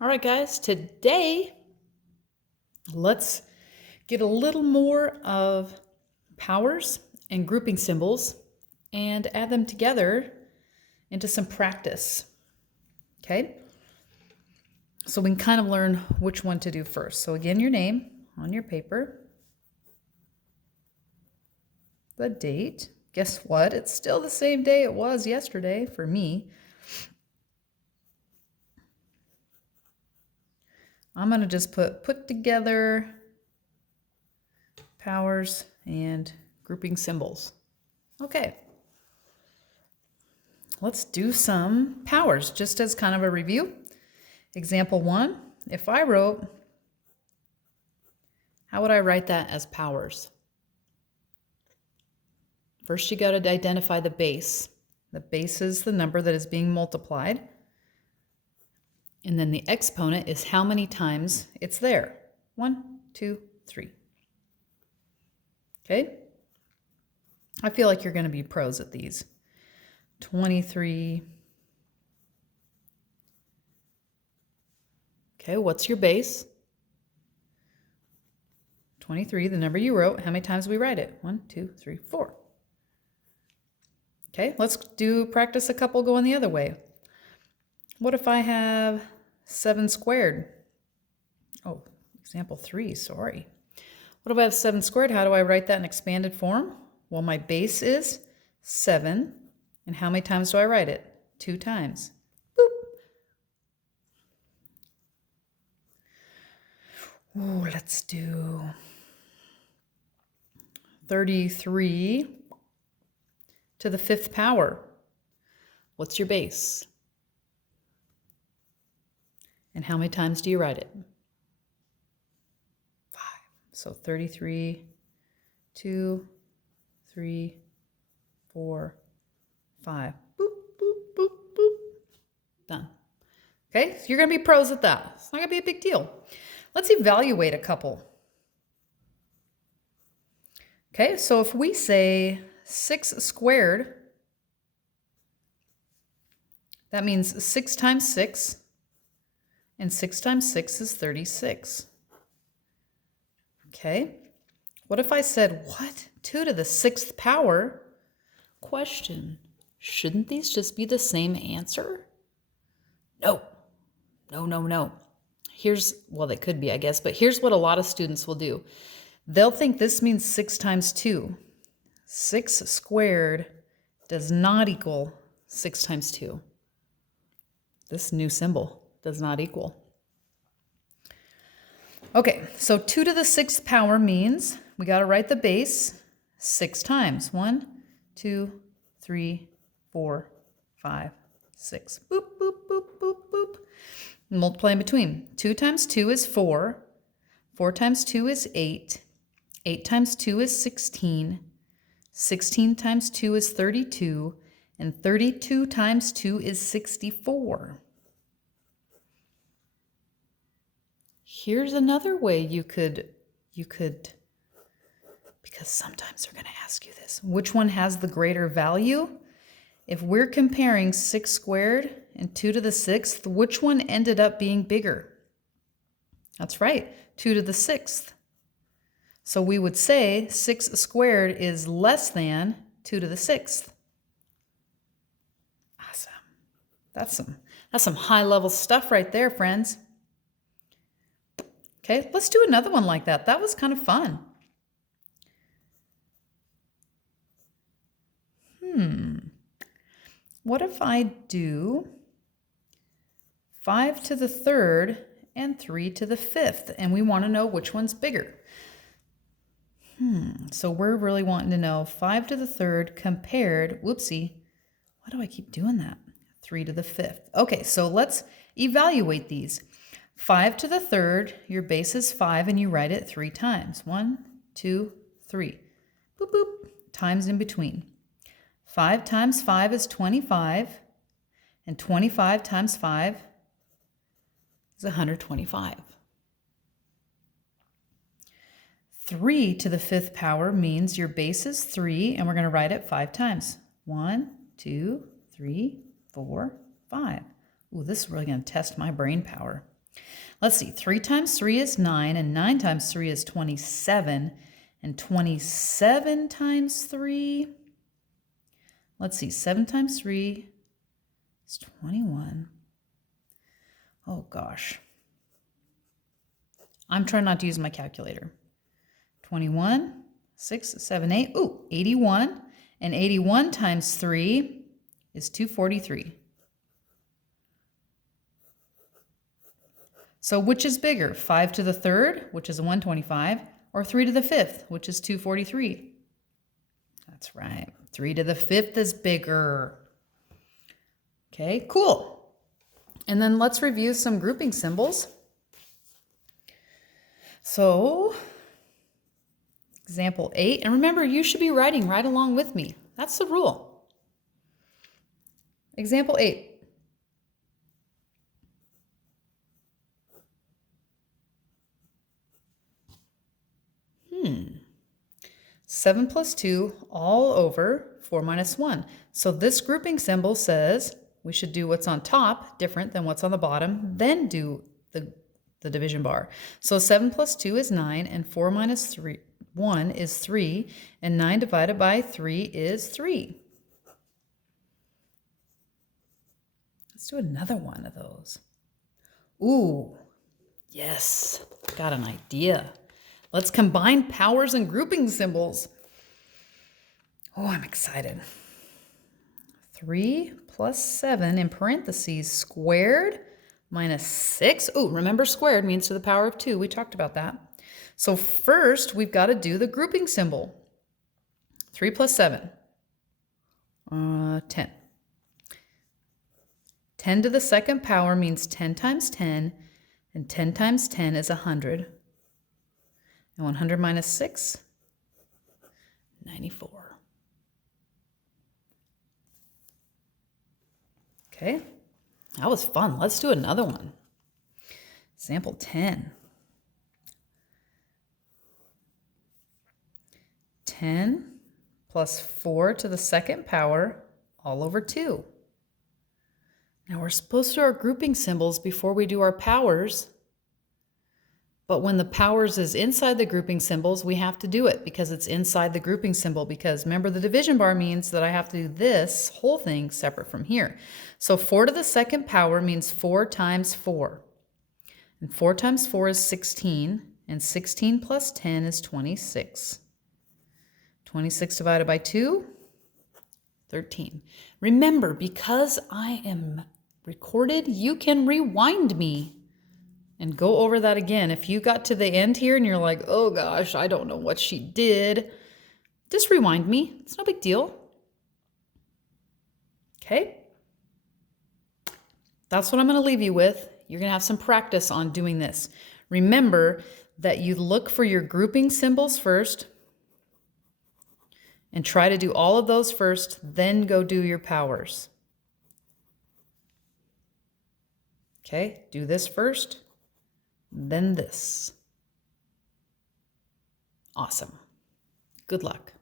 All right, guys, today let's get a little more of powers and grouping symbols and add them together into some practice. Okay? So we can kind of learn which one to do first. So again, your name on your paper, the date. Guess what? It's still the same day it was yesterday for me. I'm going to just put together powers and grouping symbols. Okay. Let's do some powers just as kind of a review. Example 1, if I wrote, how would I write that as powers? First, you got to identify the base. The base is the number that is being multiplied. And then the exponent is how many times it's there. 1, 2, 3. Okay? I feel like you're going to be pros at these. 23. Okay, what's your base? 23, the number you wrote. How many times do we write it? 1, 2, 3, 4. Okay, let's practice a couple going the other way. What if I have 7 squared? Oh, example 3, sorry. What if I have 7 squared? How do I write that in expanded form? Well, my base is 7. And how many times do I write it? 2 times. Boop. Ooh, let's do 33 to the 5th power. What's your base? And how many times do you write it? 5. So 33, 2, 3, 4, 5. Boop, boop, boop, boop. Done. Okay, so you're going to be pros at that. It's not going to be a big deal. Let's evaluate a couple. Okay, so if we say 6 squared, that means 6 times 6, and 6 times 6 is 36. Okay, what if I said, what? 2 to the 6th power? Question, shouldn't these just be the same answer? No, no, no, no. Well, they could be, I guess, but here's what a lot of students will do. They'll think this means 6 times 2. 6 squared does not equal 6 times 2. This new symbol does not equal. Okay, so 2 to the 6th power means we got to write the base 6 times. 1, 2, 3, 4, 5, 6. Boop, boop, boop, boop, boop. Multiply in between. 2 times 2 is 4. 4 times 2 is 8. 8 times 2 is 16. 16 times 2 is 32. And 32 times 2 is 64. Here's another way you could, because sometimes they're going to ask you this. Which one has the greater value? If we're comparing 6 squared and 2 to the 6th, which one ended up being bigger? That's right, 2 to the 6th. So we would say 6 squared is less than 2 to the 6th. Awesome. That's some high-level stuff right there, friends. Okay, let's do another one like that. That was kind of fun. What if I do 5 to the 3rd and 3 to the 5th, and we want to know which one's bigger? So we're really wanting to know 5 to the 3rd compared, whoopsie, why do I keep doing that? 3 to the 5th. Okay, so let's evaluate these. 5 to the 3rd, your base is 5, and you write it 3 times. 1, 2, 3. Boop, boop, times in between. 5 times 5 is 25, and 25 times 5 is 125. 3 to the 5th power means your base is 3, and we're going to write it 5 times. 1, 2, 3, 4, 5. Ooh, this is really going to test my brain power. Let's see, 3 times 3 is 9, and 9 times 3 is 27, and 27 times 3, let's see, 7 times 3 is 21. Oh gosh. I'm trying not to use my calculator. 21, 6, 7, 8, ooh, 81, and 81 times 3 is 243. So which is bigger, 5 to the third, which is 125, or 3 to the fifth, which is 243? That's right. 3 to the fifth is bigger. Okay, cool. And then let's review some grouping symbols. So, example 8, and remember, you should be writing right along with me. That's the rule. Example 8. 7 plus 2 all over 4 minus 1. So this grouping symbol says we should do what's on top different than what's on the bottom, then do the division bar. So 7 plus 2 is 9, and 4 minus 1 is 3, and 9 divided by 3 is 3. Let's do another one of those. Ooh, yes, got an idea. Let's combine powers and grouping symbols. Oh, I'm excited. 3 plus 7 in parentheses squared minus 6. Oh, remember squared means to the power of 2. We talked about that. So first, we've got to do the grouping symbol. 3 plus 7. 10. 10 to the second power means 10 times 10, and 10 times 10 is 100. And 100 minus 6, 94. Okay, that was fun. Let's do another one. Example 10. 10 plus 4 to the second power all over 2. Now we're supposed to do our grouping symbols before we do our powers. But when the powers is inside the grouping symbols, we have to do it because it's inside the grouping symbol. Because remember, the division bar means that I have to do this whole thing separate from here. So 4 to the second power means 4 times 4. And 4 times 4 is 16. And 16 plus 10 is 26. 26 divided by 2, 13. Remember, because I am recorded, you can rewind me and go over that again. If you got to the end here and you're like, oh gosh, I don't know what she did, just rewind me. It's no big deal. Okay? That's what I'm going to leave you with. You're going to have some practice on doing this. Remember that you look for your grouping symbols first and try to do all of those first, then go do your powers. Okay? Do this first. Then this. Awesome. Good luck.